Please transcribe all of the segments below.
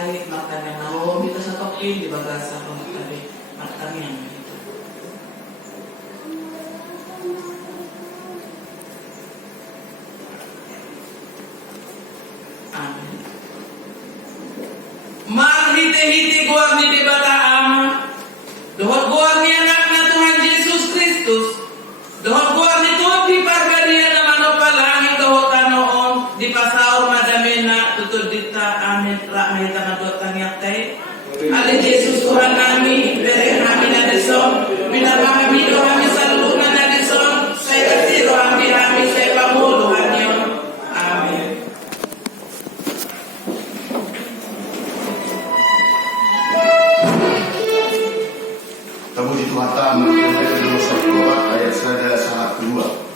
kahit matanya naon kita sa tokin di bagasa ko tabi matanya gitu. Amin. Marhiti-hiti guar ni di bata ama. Dohot guar ni anak na Tuhan Yesus Kristus. Dohot guar ni Tuhan di pargaria na manopalangi dohot tanoon di pasaur madamena tutud dita amin rahay tangadotang yaktay. Ali Yesus Tuhan kami, beri kami na dison, minapakami do kami sa lunan na dison, saya kasiro kami saya pamuluhan niyo. Amin. Terpuji Tuhan Taala, Matius 24 ayat 1-2.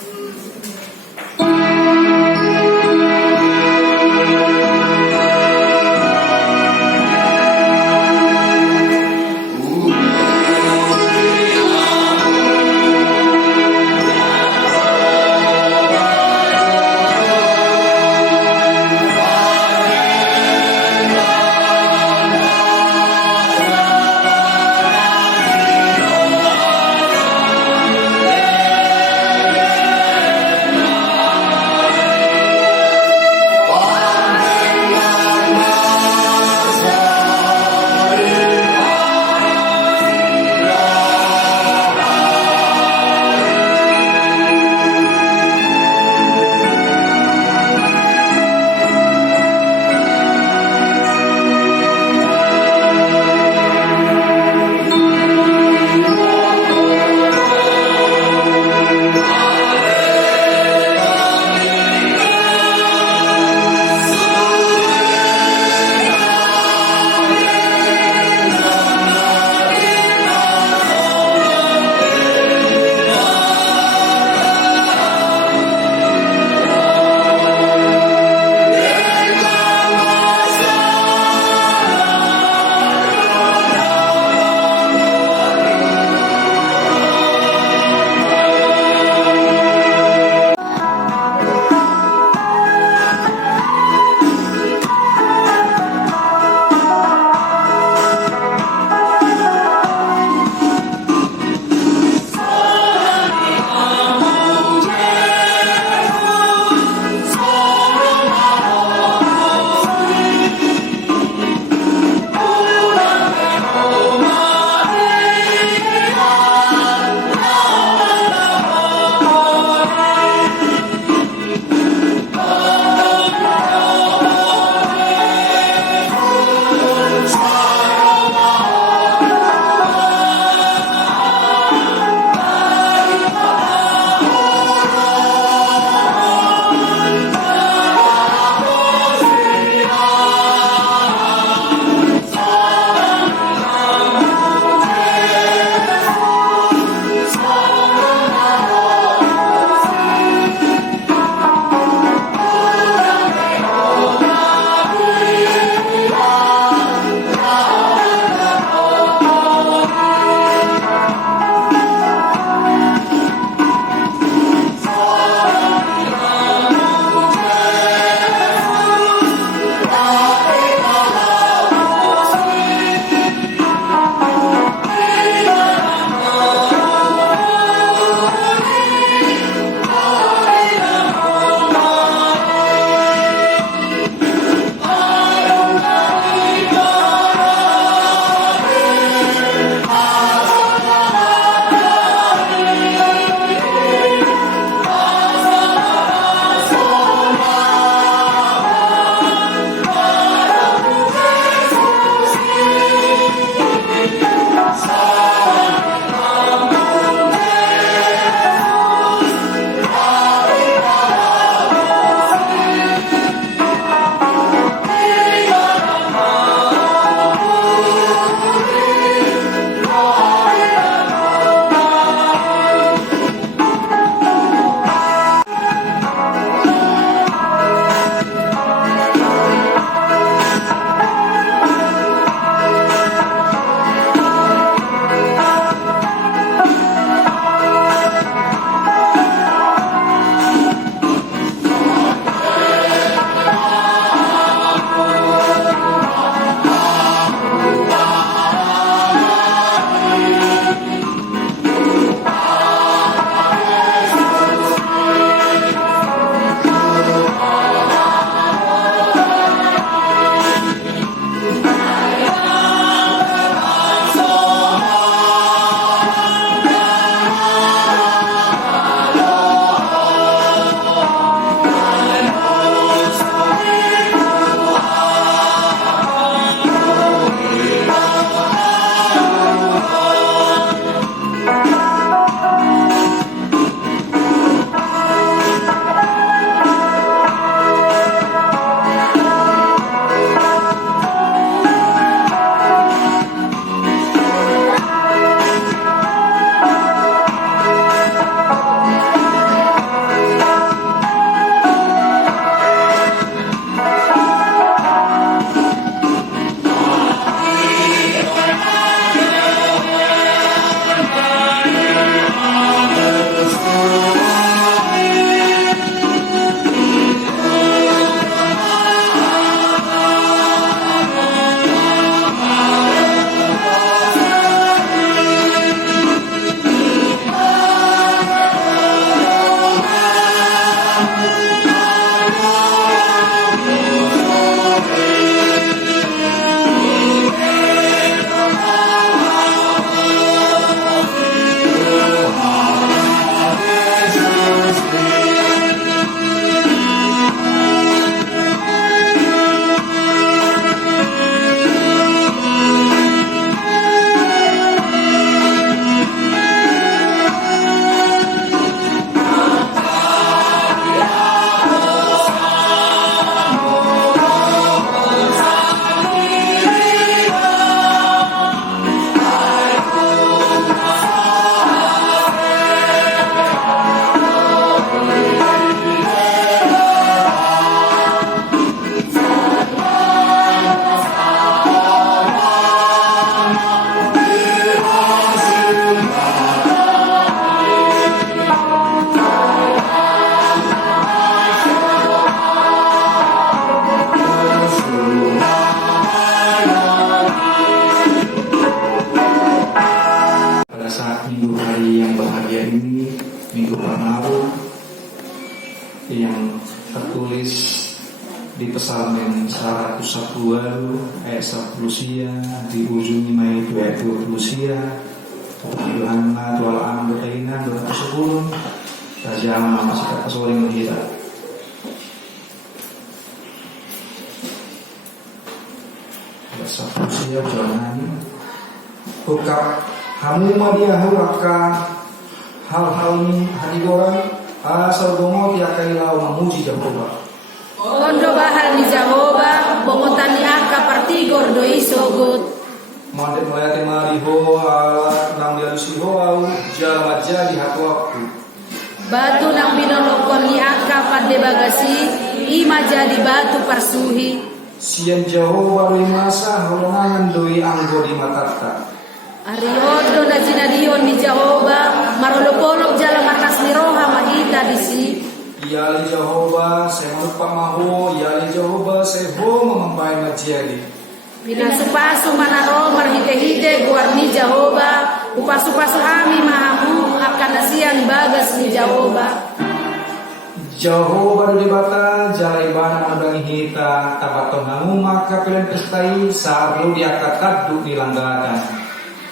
tertulis di Psalmen 110 ayat 10 di ujung ayat 20 Tuhan tual am berkainan 210 Raja masih tak kesoring kita. Sapusia jangan buka hamu madia huraka hal-hal ini hadi orang asal bongo tiakai lau memuji Jehovah. Ondo bahal ni Jehovah bongotani aka partigor do isogot. Mandek melayati mariho ala nang dialusi hoau jalan jadi hatu aku. Batu nang binolokon ni aka pade bagasi ima jadi batu parsuhi. Sian Jehovah masa holongan doi anggo di matata. Ariodo na jinadion ni Jehovah marolopolok jala markas ni roha mahita disi. Yali Jehovah saya melupa maho yali Jehovah saya ho memampai majadi. Pinasupasu manaro marhite-hite guarni Jehovah upasu-pasu ami mahamu akan nasian bagas ni Jehovah. Jehovah di bata jalai bana mandangi hita tapaton hamu maka pilihan pestai sarlu diakatat du nilanggatan.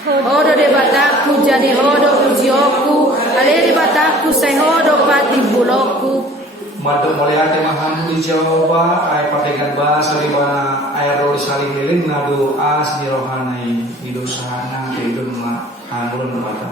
Hodo de bataku jadi hodo ujioku ale de bataku sai hodo pati buloku. Madok moliate mahamu di Jehovah ay patekan bahasa di bana ay roli saling liling nadu as di rohanai idosana keidun ma angulun bata.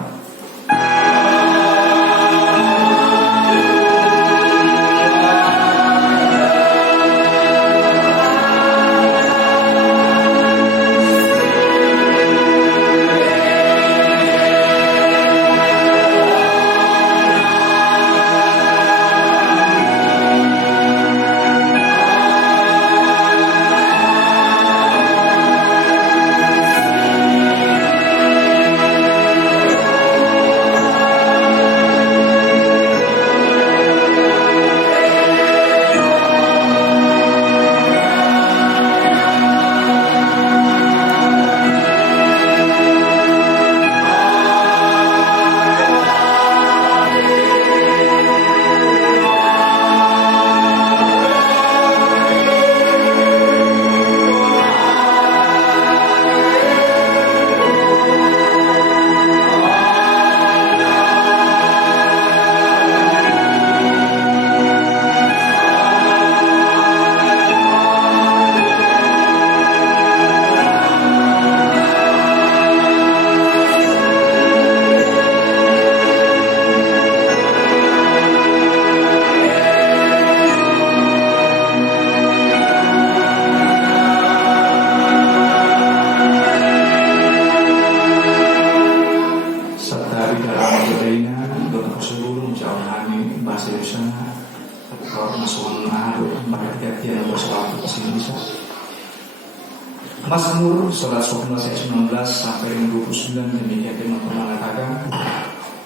Mazmur 119 ayat 19 sampai 29 demikian teman-teman mengatakan,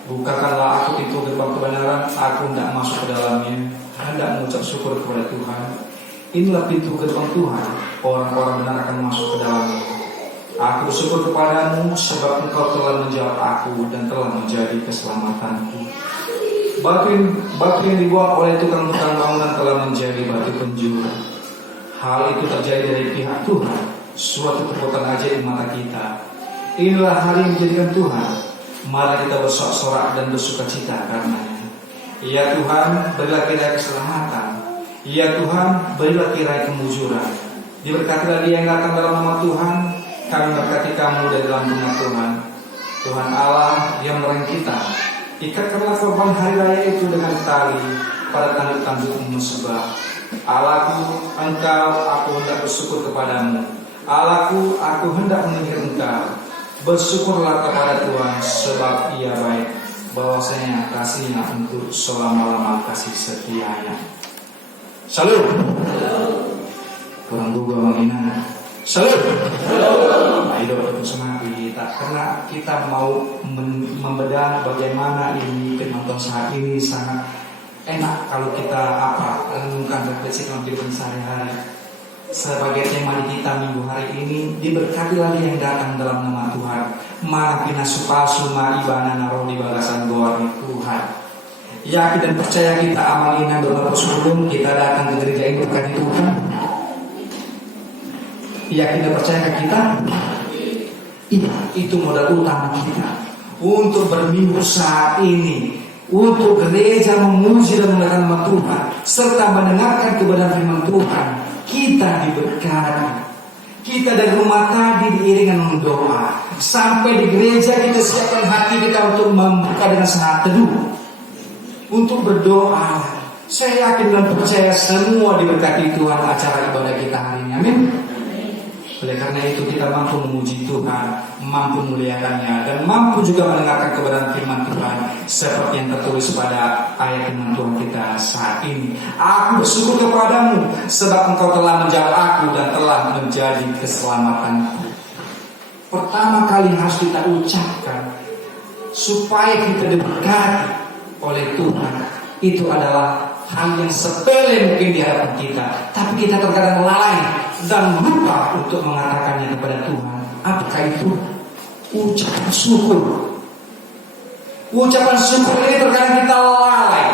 bukakanlah aku pintu gerbang kebenaran, aku hendak masuk ke dalamnya, hendak mengucap syukur kepada Tuhan. Inilah pintu gerbang Tuhan, orang-orang benar akan masuk ke dalamnya. Aku bersyukur kepadamu sebab engkau telah menjawab aku dan telah menjadi keselamatanku. Batu yang dibuang oleh tukang-tukang bangunan telah menjadi batu penjuru. Hal itu terjadi dari pihak Tuhan, suatu perbuatan ajaib di mata kita. Inilah hari yang dijadikan Tuhan, mari kita bersorak-sorak dan bersukacita karenanya. Ya Tuhan, berilah kiranya keselamatan. Ya Tuhan, berilah kiranya kemujuran. Diberkatilah dia yang datang dalam nama Tuhan. Kami berkati kamu dari dalam nama Tuhan. Tuhan Allah yang mereng kita, ikatkanlah korban hari raya itu dengan tali pada tanduk-tandukmu mesbah. Allahku, engkau, aku hendak bersyukur kepadamu. Allahku, aku hendak mengingat engkau. Bersyukurlah kepada Tuhan sebab ia baik, bahwasanya kasihnya untuk selama-lama kasih setianya. Salut. Kurang juga mengingat. Salut. Ayo bersama kita, karena kita mau membedah bagaimana ini penonton saat ini sangat enak kalau kita renungkan refleksi kehidupan sehari-hari. Sebagai tema kita minggu hari ini, diberkatilah dia yang datang dalam nama Tuhan. Mana pinasupasu ma ibana naro di bagasan goa Tuhan. Yakin dan percaya kita amal ini sebelum kita datang ke gereja ini bukan itu kan? Yakin dan percaya kita? Iya, itu modal utama kita untuk berminggu saat ini, untuk gereja memuji dan memuliakan nama Tuhan serta mendengarkan kebenaran firman Tuhan. Kita diberkati. Kita dari rumah tadi diiringan doa. Sampai di gereja kita siapkan hati kita untuk membuka dengan sangat teduh, untuk berdoa. Saya yakin dan percaya semua diberkati Tuhan acara ibadah kita hari ini. Amin. Oleh karena itu kita mampu memuji Tuhan, mampu memuliakannya, dan mampu juga mendengarkan kebenaran firman Tuhan seperti yang tertulis pada ayat firman Tuhan kita saat ini. Aku bersyukur kepadamu sebab engkau telah menjawab aku dan telah menjadi keselamatanku. Pertama kali harus kita ucapkan supaya kita diberkati oleh Tuhan. Itu adalah hal yang sepele mungkin di hadapan kita, tapi kita terkadang lalai dan lupa untuk mengatakannya kepada Tuhan. Apakah itu? Ucapan syukur. Ucapan syukur ini terkadang kita lalai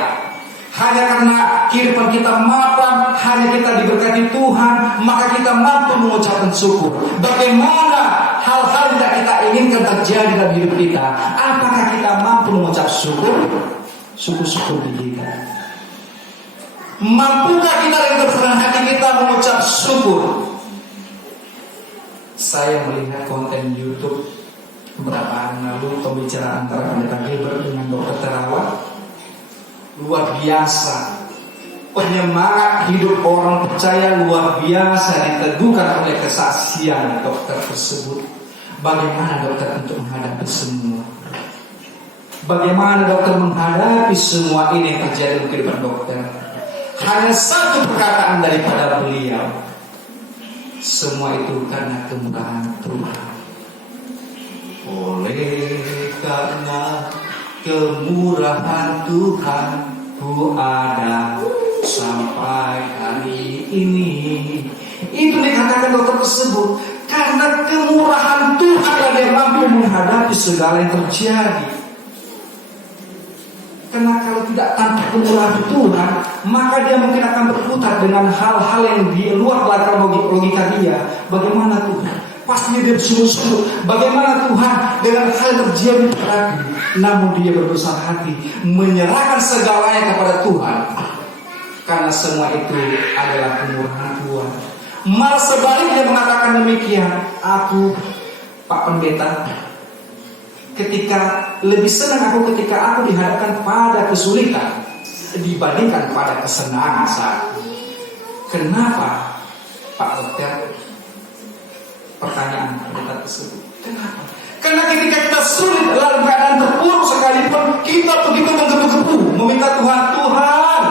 hanya karena kehidupan kita mapan, hanya kita diberkati Tuhan, maka kita mampu mengucapkan syukur. Bagaimana hal-hal yang kita inginkan terjadi dalam hidup kita? Apakah kita mampu mengucap syukur? Syukur-syukur di kita. Mampukah kita dengan kesenangan hati kita mengucap syukur? Saya melihat konten YouTube beberapa hari lalu, pembicaraan antara Pendeta Gilbert dengan Dr. Terawan. Luar biasa. Penyemangat hidup orang percaya luar biasa diteguhkan oleh kesaksian dokter tersebut. Bagaimana dokter untuk menghadapi semua? Bagaimana dokter menghadapi semua ini yang terjadi dalam kehidupan dokter? Hanya satu perkataan daripada beliau, semua itu karena kemurahan Tuhan. Oleh karena kemurahan Tuhan, ku ada sampai hari ini. Itu dikatakan dokter tersebut. Karena kemurahan Tuhan yang mampu menghadapi segala yang terjadi. Karena kalau tidak tanpa kemurahan Tuhan, maka dia mungkin akan berputar dengan hal-hal yang di luar belakang logika dia. Bagaimana Tuhan? Pasti dia bersungguh-sungguh. Bagaimana Tuhan dengan hal yang terjadi padaku? Namun dia berbesar hati menyerahkan segalanya kepada Tuhan. Karena semua itu adalah kemurahan Tuhan. Malah sebaliknya mengatakan demikian, aku, Pak Pendeta, ketika lebih senang aku ketika aku dihadapkan pada kesulitan dibandingkan pada kesenangan saat ini. Kenapa, Pak Dokter? Pertanyaan pendeta tersebut. Kenapa? Karena ketika kita sulit dalam keadaan terpuruk sekalipun, kita begitu menggebu-gebu meminta Tuhan, Tuhan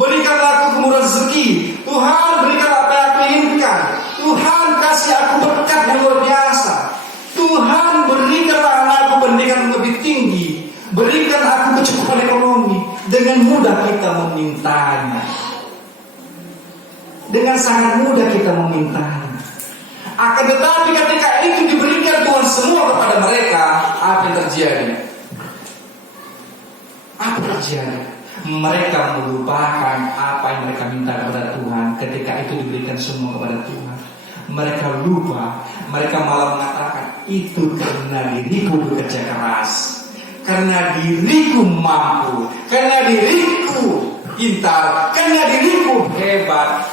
berikanlah aku kemurahan rezeki, Tuhan berikanlah apa yang aku inginkan, Tuhan kasih aku berkat yang luar biasa, Tuhan berikanlah anakku pendidikan lebih tinggi, berikan aku kecukupan ekonomi. Dengan mudah kita memintanya. Dengan sangat mudah kita memintanya. Akan tetapi ketika itu diberikan Tuhan semua kepada mereka, apa yang terjadi? Apa yang terjadi? Mereka melupakan apa yang mereka minta kepada Tuhan. Ketika itu diberikan semua kepada Tuhan, mereka lupa. Mereka malah mengatakan, itu karena diriku bekerja keras, karena diriku mampu, karena diriku pintar, karena diriku hebat.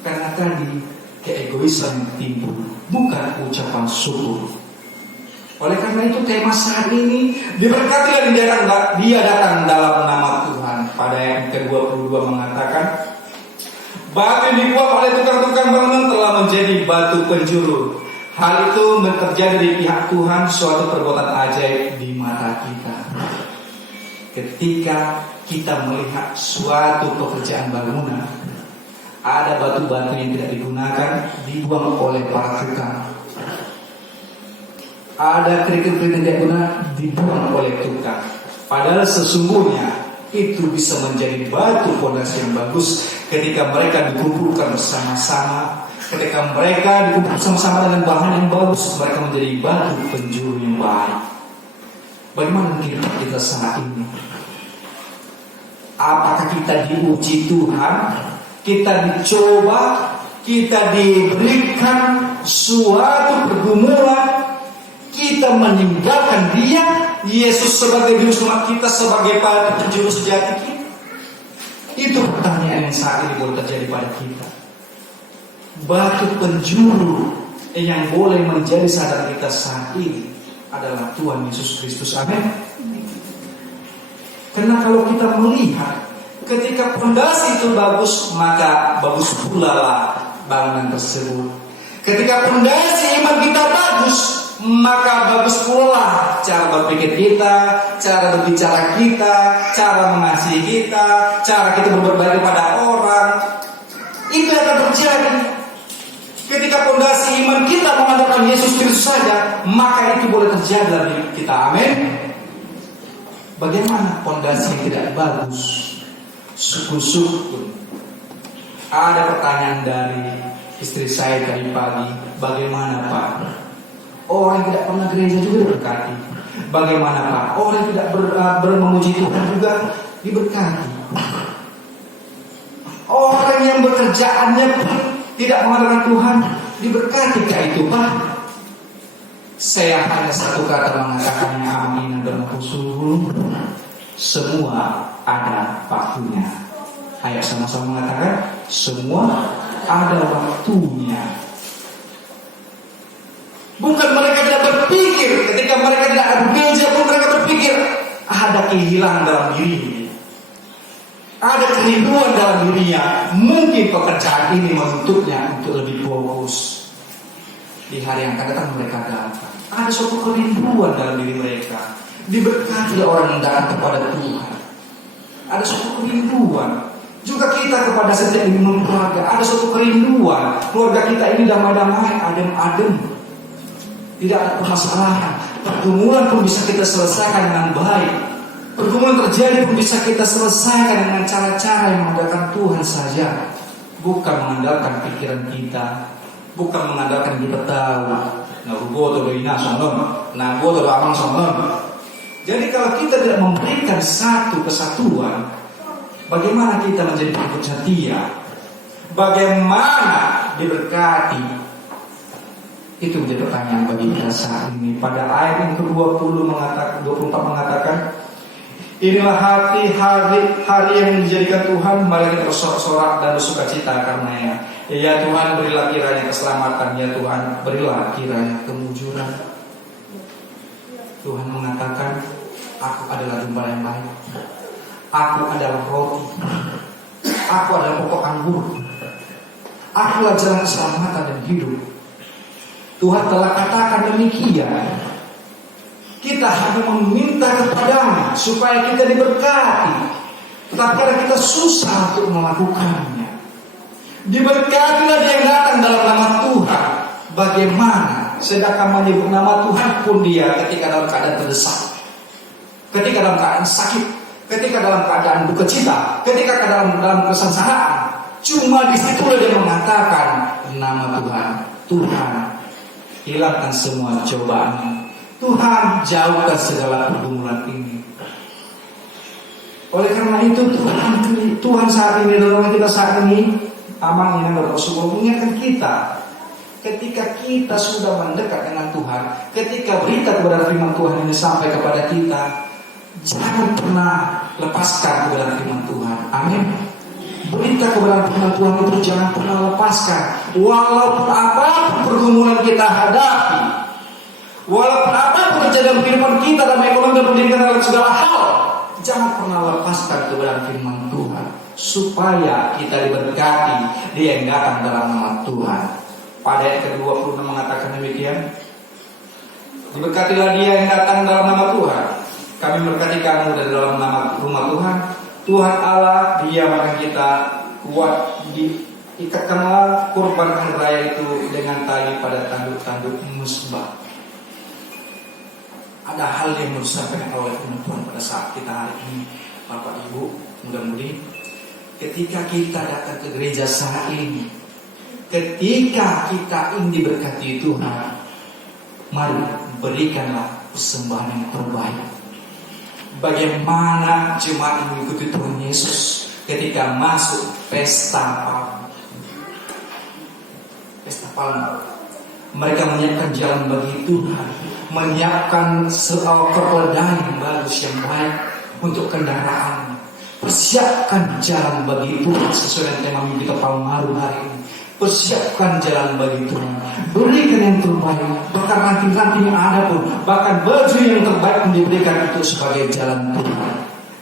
Karena tadi keegoisan yang timbul, bukan ucapan syukur. Oleh karena itu tema saat ini diberkati dan dia datang dalam nama Tuhan. Pada ayat ke-22 mengatakan, batu yang dibuat oleh tukang-tukang bangunan telah menjadi batu penjuru. Hal itu terjadi di pihak Tuhan, suatu perbuatan ajaib di mata kita. Ketika kita melihat suatu pekerjaan bangunan, ada batu-batu yang tidak digunakan dibuang oleh para tukang. Ada kerikil-kerikil yang tidak guna dibuang oleh tukang. Padahal sesungguhnya itu bisa menjadi batu fondasi yang bagus ketika mereka dikumpulkan bersama-sama. Ketika mereka dikumpulkan bersama-sama dengan bahan yang bagus, mereka menjadi batu penjuru yang baik. Bagaimana kehidupan kita saat ini? Apakah kita diuji Tuhan? Kita dicoba? Kita diberikan suatu pergumulan? Kita meninggalkan Dia, Yesus sebagai juru selamat kita, sebagai juru sejati kita? Itu pertanyaan yang saat ini boleh terjadi pada kita. Batu penjuru yang boleh menjadi sadar kita saat ini adalah Tuhan Yesus Kristus. Amin. Karena kalau kita melihat ketika pondasi itu bagus, maka bagus pula lah bangunan tersebut. Ketika pondasi iman kita bagus, maka bagus pula cara berpikir kita, cara berbicara kita, cara mengasihi kita, cara kita berbagi kepada orang. Itu akan terjadi. Ketika pondasi iman kita mengandalkan Yesus Kristus saja, maka itu boleh terjadi dalam hidup kita. Amin. Bagaimana pondasi yang tidak bagus? Syukur-syukur. Ada pertanyaan dari istri saya tadi pagi, bagaimana Pak? Orang yang tidak pernah gereja juga diberkati. Bagaimana Pak? Orang yang tidak memuji Tuhan juga diberkati. Orang yang bekerjaannya pun tidak mengandalkan Tuhan diberkati. Kayak itu Pak. Saya hanya satu kata mengatakannya, amin dan bersyukur. Semua ada waktunya. Ayo sama-sama mengatakan, semua ada waktunya. Bukan mereka tidak berpikir, ketika mereka tidak ada gereja pun mereka berpikir ada kehilangan dalam dirinya, ada kerinduan dalam dirinya. Mungkin pekerjaan ini menuntutnya untuk lebih fokus. Di hari yang akan datang mereka datang. Ada suatu kerinduan dalam diri mereka. Diberkati orang yang datang kepada Tuhan. Ada suatu kerinduan. Juga kita kepada setiap individu keluarga. Ada suatu kerinduan. Keluarga kita ini damai-damai, adem-adem. Tidak ada permasalahan. Pergumulan pun bisa kita selesaikan dengan baik. Pergumulan terjadi pun bisa kita selesaikan dengan cara-cara yang mengandalkan Tuhan saja. Bukan mengandalkan pikiran kita. Bukan mengandalkan kita tahu. Jadi kalau kita tidak memberikan satu kesatuan, bagaimana kita menjadi pengikut setia? Bagaimana diberkati? Itu menjadi pertanyaan bagi kita saat ini. Pada ayat yang ke-24 mengatakan, inilah hari yang dijadikan Tuhan, mari kita bersorak-sorak dan bersukacita karenanya. Ya Tuhan, berilah kiranya keselamatan. Ya Tuhan, berilah kiranya kemujuran. Tuhan mengatakan, aku adalah domba yang baik. Aku adalah roti. Aku adalah pokok anggur. Aku adalah jalan keselamatan dan hidup. Tuhan telah katakan demikian. Kita hanya meminta kepadanya supaya kita diberkati. Tetapi kadang kita susah untuk melakukannya. Diberkatilah dia yang datang dalam nama Tuhan. Bagaimana? Sedangkan menyebut nama Tuhan pun dia ketika dalam keadaan terdesak, ketika dalam keadaan sakit, ketika dalam keadaan duka cita, ketika dalam kesengsaraan. Cuma di situlah dia mengatakan nama Tuhan. Tuhan, hilangkan semua cobaan. Tuhan, jauhkan segala pergumulan ini. Oleh karena itu Tuhan saat ini, dalam kita saat ini, aman ini bersyukur mengingatkan kita. Ketika kita sudah mendekat dengan Tuhan, ketika berita kebenaran firman Tuhan ini sampai kepada kita, jangan pernah lepaskan kebenaran firman Tuhan. Amin. Berita kebenaran firman Tuhan itu jangan pernah lepaskan. Walaupun apapun pergumulan kita hadapi, walaupun apapun terjadi dalam kehidupan kita, dalam ekonomi dan pendidikan dalam segala hal, jangan pernah lepaskan kebenaran firman Tuhan, supaya kita diberkati dia yang datang dalam nama Tuhan. Pada ayat ke-20 mengatakan demikian, diberkatilah dia yang datang dalam nama Tuhan. Kami berkati kamu dari dalam nama rumah Tuhan. Tuhan Allah, dia makan kita kuat. Diikatkanlah kurban hari raya itu dengan tali pada tanduk-tanduk musbah. Ada hal yang harus disampaikan oleh Tuhan pada saat kita hari ini, Bapak Ibu, mudah-mudi ketika kita datang ke gereja saat ini, ketika kita ingin diberkati Tuhan, mari berikanlah persembahan yang terbaik. bagaimana jemaat mengikuti Tuhan Yesus ketika masuk pesta Palma. Pesta Palma, mereka menyiapkan jalan bagi Tuhan, menyiapkan keledai yang bagus, yang baik untuk kendaraan. Persiapkan jalan bagi Tuhan sesuai dengan tema minggu kita Palmaru hari ini. Persiapkan jalan bagi Tuhan, berikan yang terbaik, bahkan ranting-ranting yang ada pun, bahkan baju yang terbaik pun diberikan itu sebagai jalan Tuhan.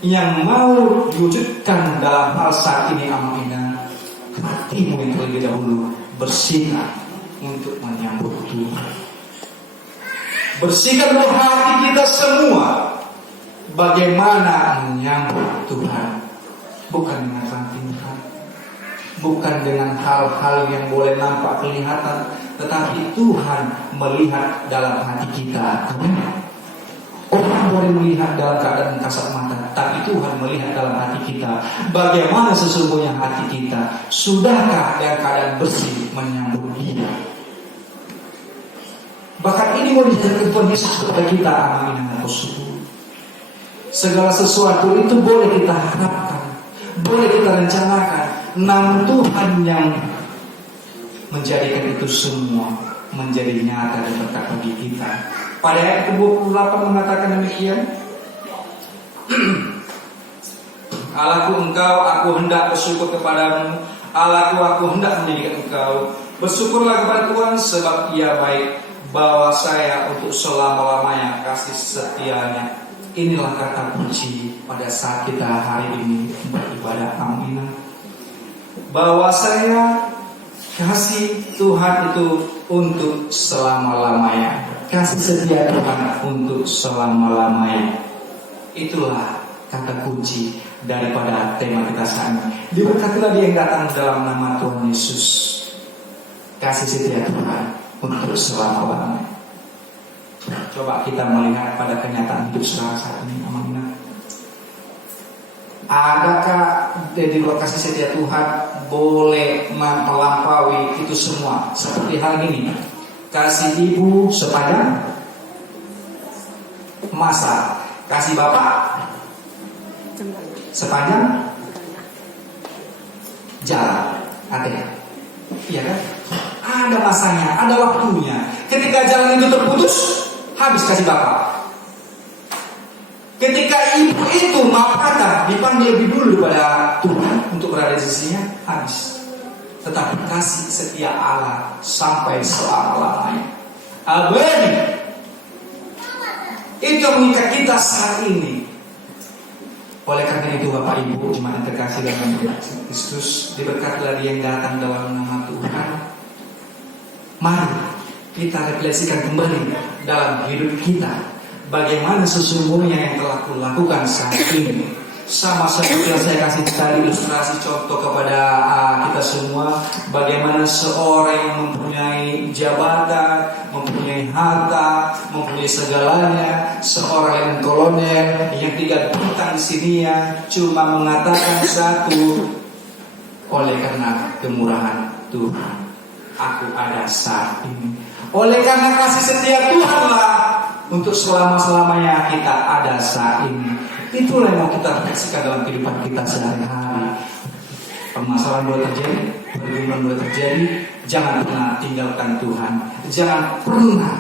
Yang mau diwujudkan dalam hal saat ini, Amina, hatimu yang terlebih dahulu bersihkan untuk menyambut Tuhan. Bersihkan hati kita semua bagaimana menyambut Tuhan, bukan dengan ranting-ranting, bukan dengan hal-hal yang boleh nampak kelihatan, tetapi Tuhan melihat dalam hati kita. Orang boleh melihat dalam keadaan kasat mata, tapi Tuhan melihat dalam hati kita. Bagaimana sesungguhnya hati kita? Sudahkah dalam keadaan bersih menyambut Dia? Bahkan ini mau dijelaskan Tuhan Yesus kepada kita. Amin. Segala sesuatu itu boleh kita harapkan, boleh kita rencanakan, namun Tuhan yang menjadikan itu semua menjadi nyata dan berkat bagi kita. Pada ayat ke-28 mengatakan demikian. Allahku engkau, aku hendak bersyukur kepadamu. Allahku, aku hendak menjadikan engkau. Bersyukurlah kepada Tuhan sebab Ia baik, bawa saya untuk selama-lamanya kasih setianya. Inilah kata kunci pada saat kita hari ini beribadah. Amin. Bahwa saya kasih Tuhan itu untuk selama-lamanya. Kasih setia Tuhan untuk selama-lamanya. Itulah kata kunci daripada tema kita saat ini. Diberkatilah dia yang datang dalam nama Tuhan Yesus. Kasih setia Tuhan untuk selama-lamanya. Coba kita melihat pada kenyataan hidup saat ini. Amin. Adakah di luar kasih setia Tuhan boleh melampaui itu semua? Seperti hal ini, kasih ibu sepanjang masa, kasih bapak sepanjang jalan. Ada, iya kan? Ada masanya, ada waktunya. Ketika jalan itu terputus, habis kasih bapak. Ketika ibu itu maaf kata dipanggil lebih dulu pada Tuhan untuk berada di sisinya, habis. Tetapi kasih setia Allah sampai selama-lamanya. Abadi. Itu mengikat kita saat ini. Oleh karena itu Bapak Ibu jemaat yang terkasih dalam Kristus, diberkatilah dia yang datang dalam nama Tuhan. Mari kita refleksikan kembali dalam hidup kita. Bagaimana sesungguhnya yang telah kulakukan saat ini. Sama seperti yang saya kasih tadi ilustrasi contoh kepada kita semua. Bagaimana seorang yang mempunyai jabatan, mempunyai harta, mempunyai segalanya. Seorang yang kolonel yang tidak bintang di sininya cuma mengatakan satu, oleh karena kemurahan Tuhan aku ada saat ini. Oleh karena kasih setia Tuhanlah untuk selama-selamanya kita ada saat ini. Itulah yang mau kita refleksikan dalam kehidupan kita sehari-hari. Permasalahan boleh terjadi, pergumulan boleh terjadi. Jangan pernah tinggalkan Tuhan. Jangan pernah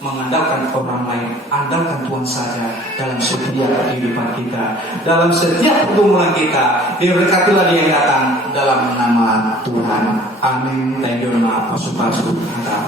mengandalkan orang lain. Andalkan Tuhan saja dalam setiap kehidupan kita, dalam setiap pergumulan kita. Diberkatilah dia yang datang dalam nama Tuhan. Amin. Thank you, Pastor.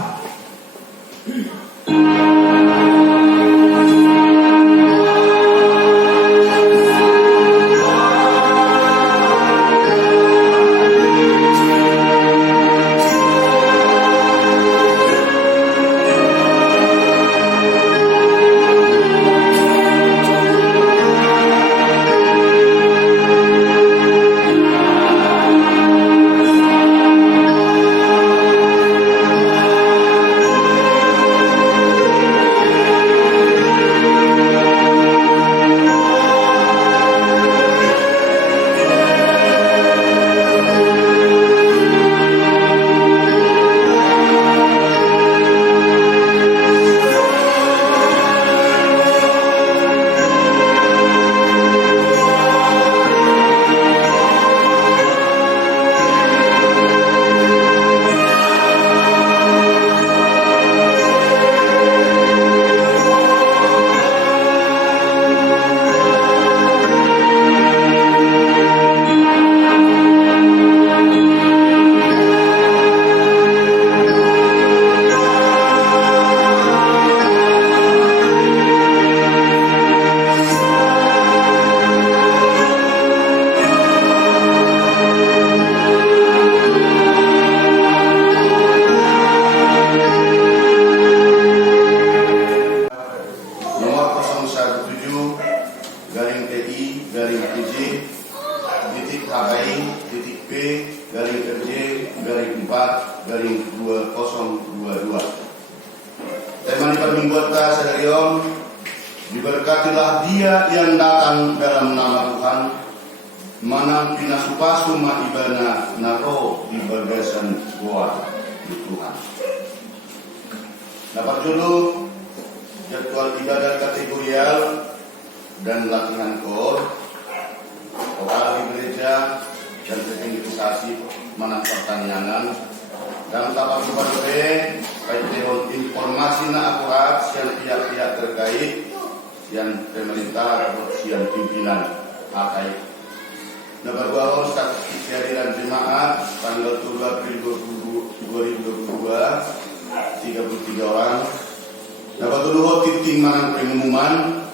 permingguan sadarion, diberkatilah dia yang datang dalam nama Tuhan, manang pinasupasu maibana naro di bagasan gua di Tuhan. Dapat dulu jadwal ibadah kategorial dan latihan kor, vokal di gereja dan teknikisasi manang pertanianan dan tapak kepada kait dengan informasi na akurat siang pihak-pihak terkait siang pemerintah atau siang pimpinan akai. Dapat bahwa statistik kehadiran jemaat tanggal 2 April 2022 33 orang. Dapat dulu titik manang pengumuman.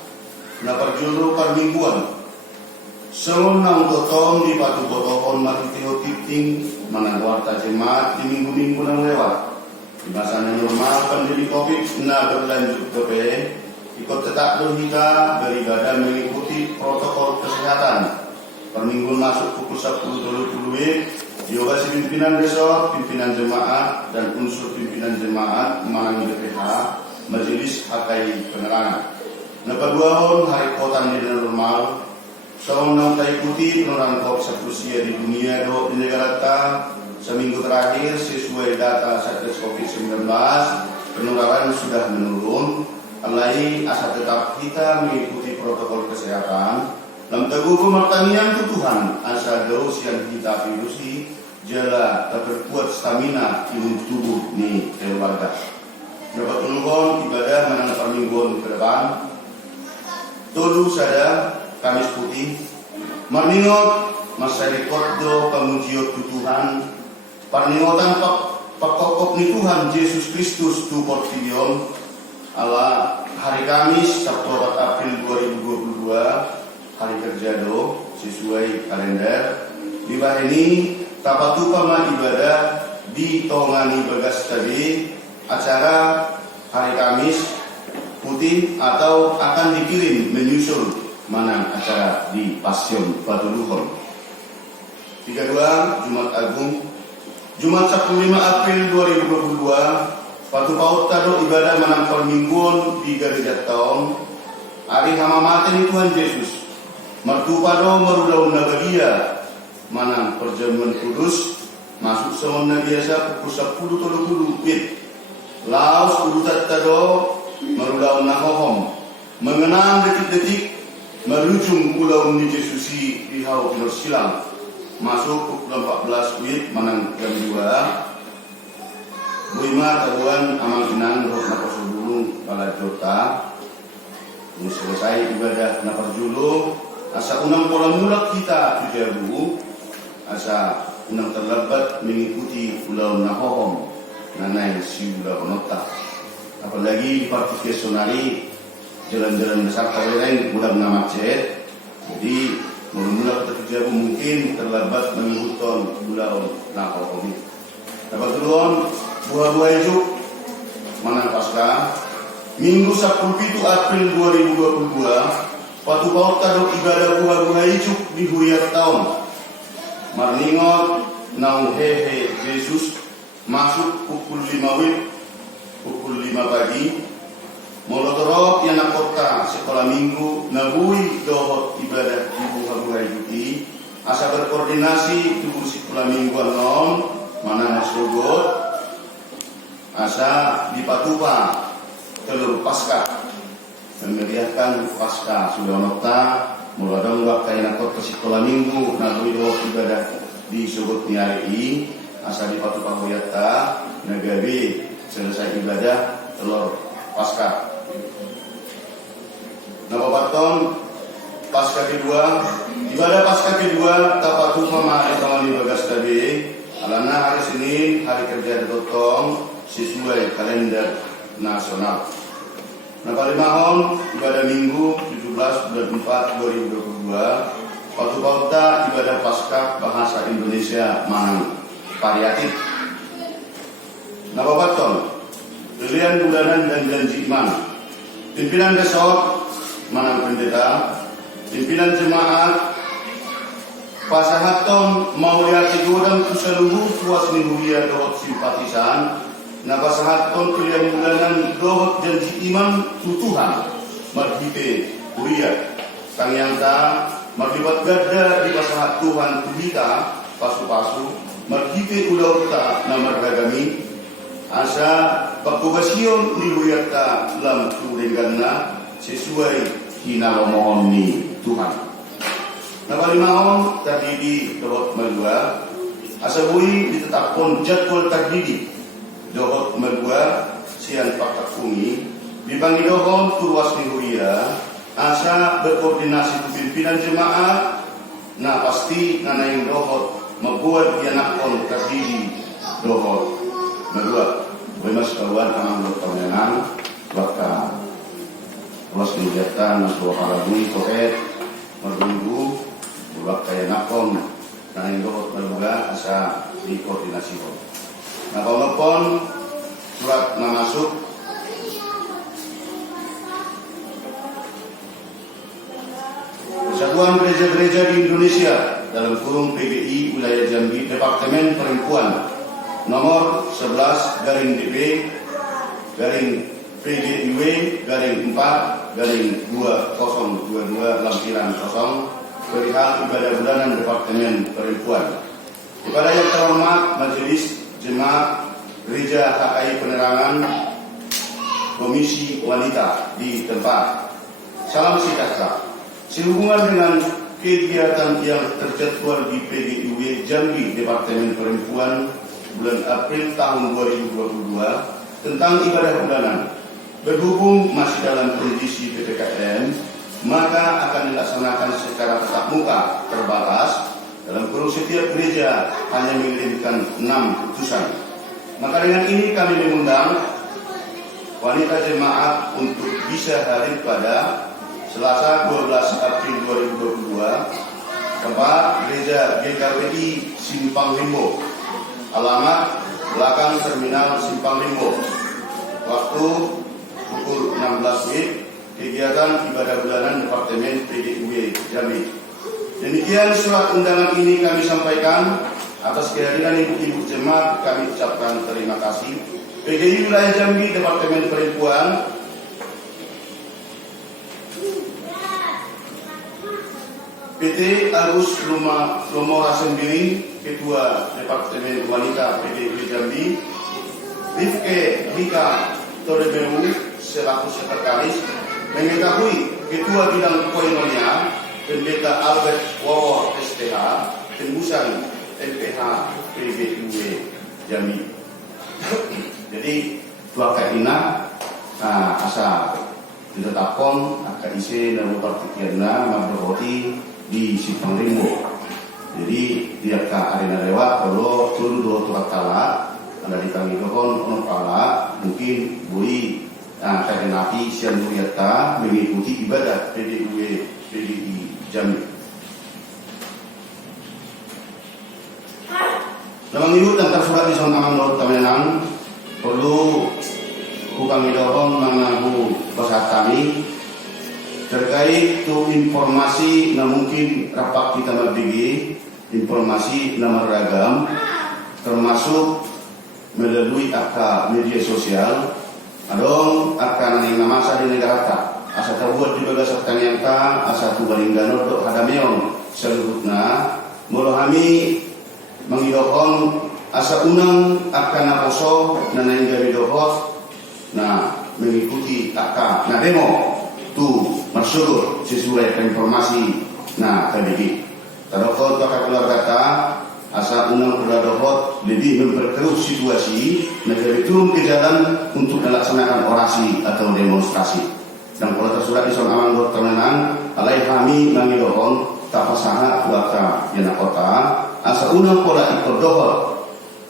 Dapat juru permingguan. Senang totong di patu botohon matutio titing manang warta jemaat di minggu-minggu yang lewat. Di masa normal pandemi COVID berlanjut ke ikut tetap kita beribadah mengikuti protokol kesehatan. Per minggu masuk pukul 10.30 diobasi pimpinan resort, pimpinan jemaat dan unsur pimpinan jemaat manang BPH Majelis Hakai Penerangan. Napaduahon hari kota di normal. Seorang tak ikuti penularan COVID-19 di dunia di negara kita seminggu terakhir sesuai data Satgas COVID-19 penularan sudah menurun. Alai asal tetap kita mengikuti protokol kesehatan. Dalam teguh pemertanian Tuhan asal jauh siang kita virusi jala terperkuat stamina imun tubuh ni keluarga. Dapat menunggu ibadah menang permingguan ke depan. Tolu sada Kamis Putih, marningot masyarakat do pamujio Tuhan, parningotan pakokop ni Tuhan Yesus Kristus tu portilion, ala hari Kamis 4 April 2022, hari kerja do sesuai kalender. Di ini tapatu pama ibadah di tongani bagas tadi acara hari Kamis Putih atau akan dikirim menyusul manang acara di Pasion Batu Luhur. 32 Jumat Agung Jumat 15 April 2022 Patu paut tado ibadah manang permingguan di gereja tahun hari hamamate ni Tuhan Yesus mertu pado merudaun nabagia manang perjamuan kudus masuk semua biasa pukul 10.30 wit laos urutat tado merudaun nahohom mengenang detik-detik merujung pulau ni Jesusi di hau Nur Silang masuk pukul 14 wit manang jam 2 Buima tabuan amal inang roh napos dulu bala jota ini selesai ibadah napar julu asa unang pola mulak kita tujabu asa unang terlebat mengikuti pulau nahohom nanai si pulau nota apalagi di partisipasi jalan-jalan besar kali lain mudah macet. Jadi mula-mula kita mungkin terlambat mengikuti pulau Nahomi. Dapat duluan buah-buah hijau mana pasca Minggu 17 April 2022 patu paut kado ibadah buah-buah hijau di huyat tahun. Marningot nau hehe Yesus masuk pukul 5 wit pukul 5 pagi. Molotorok yang nak kota sekolah minggu nabui dohot ibadah ibu habuhai juti asa berkoordinasi tubuh sekolah minggu anon mana nasugot asa dipatupa telur pasca memeriahkan pasca sudah nota muladong waktu yang nak kota sekolah minggu nabui dohot ibadah di sugot niari asa dipatupa hoyata nagabi selesai ibadah telur pasca. Napapaton pasca kedua ibadah pasca kedua tapatu mama etaman di bagas tadi alana hari Senin hari kerja dotong sesuai kalender nasional. Napalimahon ibadah Minggu 17 bulan 4 2022 waktu pauta ibadah pasca bahasa Indonesia manang variatif. Napapaton pilihan bulanan dan janji iman pimpinan resort manang pendeta, pimpinan jemaat, pasahaton mau lihat godang kusaluhu puas minggulia dohot simpatisan, napasahat ton pilihan bulanan dohot janji iman tutuhan margite kuliah tangyanta marlibat gada di pasahat Tuhan tuhita pasu-pasu margite ulauta na margagami asa pagkubasion ni huyata lam turingganna sesuai hinalomohon ni Tuhan. Napalimaon terdidi dohot melua asa bui ditetapkan jadwal terdidi dohot melua sian pakakumi dibangi dohon turwas ni huria asa berkoordinasi pimpinan jemaat nah pasti nganaing dohot membuat yanakon terdidi dohot melua bemas kawan kamang dokter menang bakal ruas kegiatan masuk halabui koet merdunggu buat kaya nakon nah ini dohot melua asa dikoordinasi nah kalau surat masuk Persatuan Gereja-Gereja di Indonesia dalam kurung PGI Wilayah Jambi Departemen Perempuan nomor 11/DP PGIW 4/2022 lampiran 0 perihal ibadah bulanan Departemen Perempuan. Kepada yang terhormat Majelis Jemaat Gereja HKI Penerangan Komisi Wanita di tempat. Salam sejahtera. Sehubungan dengan kegiatan yang terjadwal di PGIW Jambi Departemen Perempuan bulan April tahun 2022 tentang ibadah bulanan, berhubung masih dalam kondisi PPKM, maka akan dilaksanakan secara tatap muka terbatas dalam kurung setiap gereja hanya mengirimkan 6 putusan. Maka dengan ini kami mengundang wanita jemaat untuk bisa hadir pada Selasa 12 April 2022 tempat Gereja GKWI Simpang Limbo, alamat belakang Terminal Simpang Limbo, waktu pukul 16 WIB, kegiatan ibadah bulanan Departemen PGIW Jambi. Demikian surat undangan ini kami sampaikan. Atas kehadiran ibu-ibu jemaat kami ucapkan terima kasih. PGI Wilayah Jambi Departemen Perempuan PT Arus Lomora Sembiring, Ketua Departemen Wanita PGI Jambi, Rifke Rika Toreberu selaku sekretaris, mengetahui Ketua Bidang Koinonia Pendeta Albert Wawo STH, tembusan LPH PGIW Jambi. Jadi dua kaina asa ditetapkan akan isi dan partikerna mabroti di Simpang Limbo. Jadi tiap arena lewat kalau turun dua turak tala ada di kami dohon ono pala mungkin bui kain napi sian muriata mengikuti ibadah PGI Jambi. Dalam ibu dan tersurat di Son Amang Lord Tamenang perlu kami dohon mengaku pesat kami terkait tu informasi na mungkin rapat kita berbagi informasi na beragam termasuk melalui media sosial adong akan yang masa di negara ta asa terbuat di bagas ternyata asa tu balinggano dok hadameon seluruhnya mula kami mengidohon asa unang akan naposo na nainggari dohot na mengikuti na demo tu masyur sesuai informasi na KBG. Tadokot baka keluarga ta asa unang dohot lebih memperkeruh situasi negara turun ke jalan untuk melaksanakan orasi atau demonstrasi. Dan kalau tersurat di Son Amang Lord Tamenang alai kami mengidohon tapasaha waka yana kota asa unang pola ikut dohot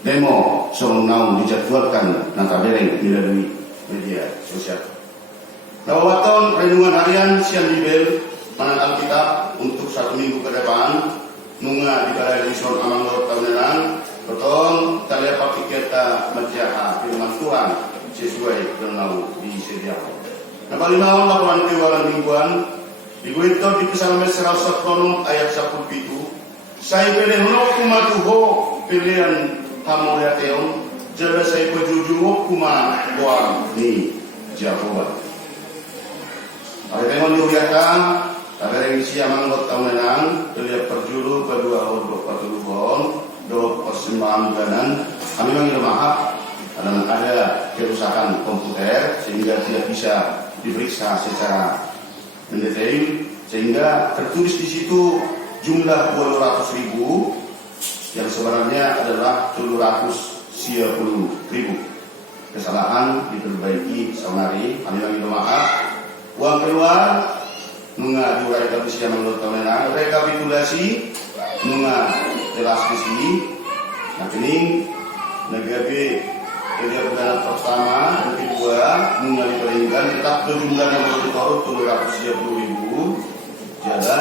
demo sonau dijadwalkan nata bereng melalui media sosial. Nawawaton renungan harian siang dibel manan Alkitab untuk 1 minggu ke depan nunga di balai di Son Amang Lord Tamenang betul tali pakai kita menjaga firman Tuhan sesuai dengan disediakan. Nabali naon laporan kewalan mingguan diguitor di Psalm 110 ayat 17 saya pilih honok kumatuho pilihan hamuliateon Jadi saya pejuju kuma doang ni Jawa. Ada teman diuliakan, ada remisi yang mengot kemenang, terlihat perjuru kedua orang pertubuhan, dua persembahan bulanan. Kami mengingat maaf, karena ada kerusakan komputer sehingga tidak bisa diperiksa secara mendetail, sehingga tertulis di situ jumlah 200.000 yang sebenarnya adalah 710.000. Kesalahan diperbaiki saunari. Kami mengingat maaf. Uang keluar mengadu rekapitulasi yang menurut kemenang, rekapitulasi jelas di sini. Nah ini negatif kerja perdana pertama dan kedua diperingkan tetap jumlah yang berturut 710.000. Jadi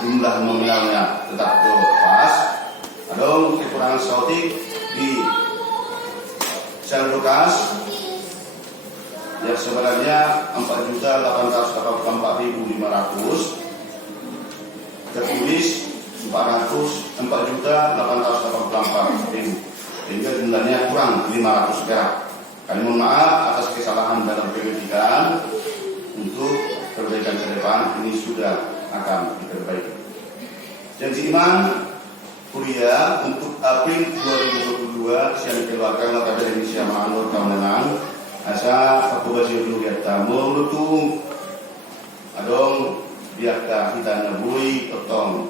jumlah nominalnya tetap pas. Ada kekurangan sautik di sel bekas yang sebenarnya 4.884.500, tertulis 4.884.000, sehingga jumlahnya kurang 500 perak. Kami mohon maaf atas kesalahan dalam pengetikan. Untuk perbaikan ke depan ini sudah akan diperbaiki. Janji iman kuliah untuk April 2022 yang dikeluarkan oleh Akademisi Manur Kemenang asa fakubasi dulu ya tamu lutung adong biarkan kita nabui potong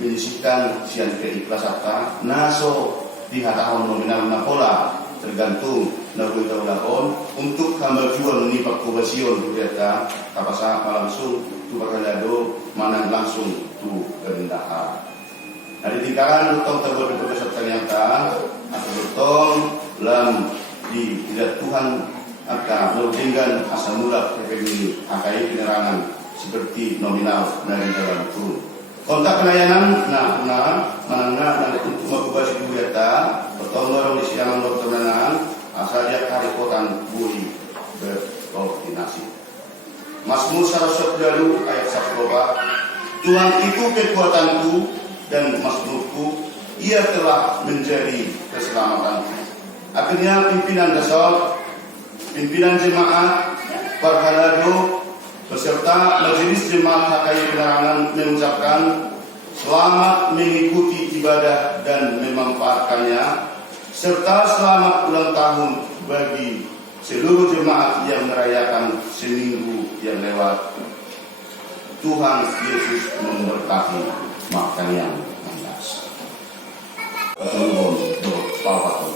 menyisikan sian keikhlasan naso di hatahon nominal napola tergantung nabui tahun untuk hamba jual ni fakubasi dulu ya kapasa langsung tu bakal mana langsung tu kerendahan. Nah di tingkaran lutong terbuat keputusan ternyata atau lutong lam di tidak Tuhan akan merutinkan asal mula PPB akai penerangan seperti nominal dari dalam turun. Kontak pelayanan menengah untuk mengubah data bertolong di siang bertenanan asal dia karipotan bui berkoordinasi. Mazmur 110 ayat 1 Tuhan itu kekuatanku dan mazmurku, ia telah menjadi keselamatanku. Akhirnya pimpinan dasar, pimpinan jemaat, Parhalado, beserta majelis jemaat HKI Penerangan mengucapkan selamat mengikuti ibadah dan memanfaatkannya, serta selamat ulang tahun bagi seluruh jemaat yang merayakan seminggu yang lewat. Tuhan Yesus memberkati makan yang mandas. Ketemu Bapak.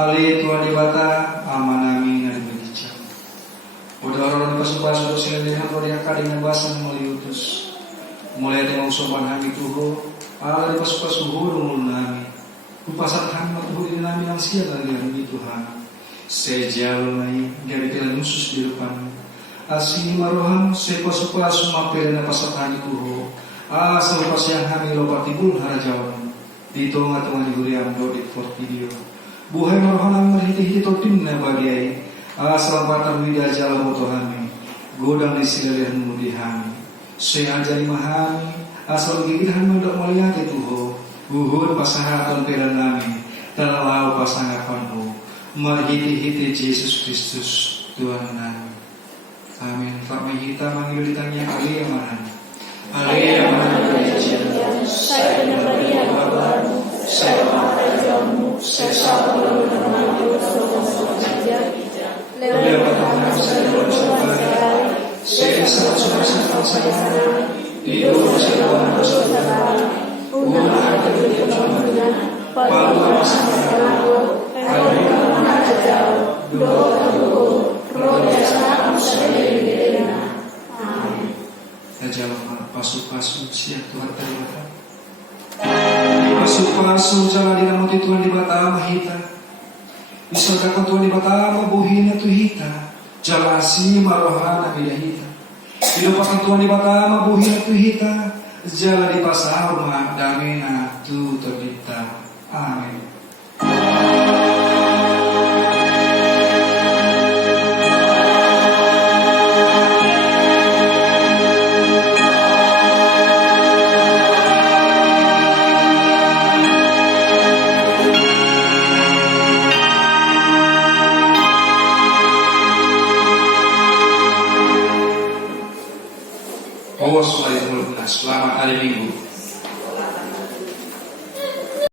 Ali Tuhan di bata amanami na dimedicam. Udah orang pas-pas udah sila dengan rodia kadang basan meliutus. Mulai dengan usopan kami tuho, ala di pas-pas uhurung nami. Kupasat kami matuhurin nami ang siya lagi di Tuhan. Sejauh mai dari tilang khusus di depan. Asini maroham sepas-pas sumapel na pasat kami tuho. Asal pas yang kami lopat tibul harajawan. Dito nga tungan diguriam do di fort video. Buhay maroham ang marhiti-hiti totin na bagay. Asal patang wida jala moto kami. Godang di silalihan mo di kami. Saya ajari mahami. Asal gigitahan mo dak malihat tuho. Buhur pasahatan peran nami. Talalau pasangapan ho. Marhiti-hiti Yesus Kristus Tuhan nami. Amin. Tak mahita manggil ditanya Ali amaran. Ali amaran saya benar dia baru. Saya maafkan kamu. Saya sabar dengan saja. Lewat tangan saya bersabar. Saya sangat saya. Hidup saya bersabar. Ulang hati berkecuali. Palu sama hari mana jauh. Doa roda sangat saya. Amin. Jalan pasu-pasu siap Tuhan terima. Pasu-pasu jalan di nama Tuhan di bata mahita. Misalkan Tuhan di bata mabuhina tuhita. Jalasi marohana bidahita. Dilupakan Tuhan di bata mabuhina tuhita. Jalan di pasar rumah damena tu terbita. Amin.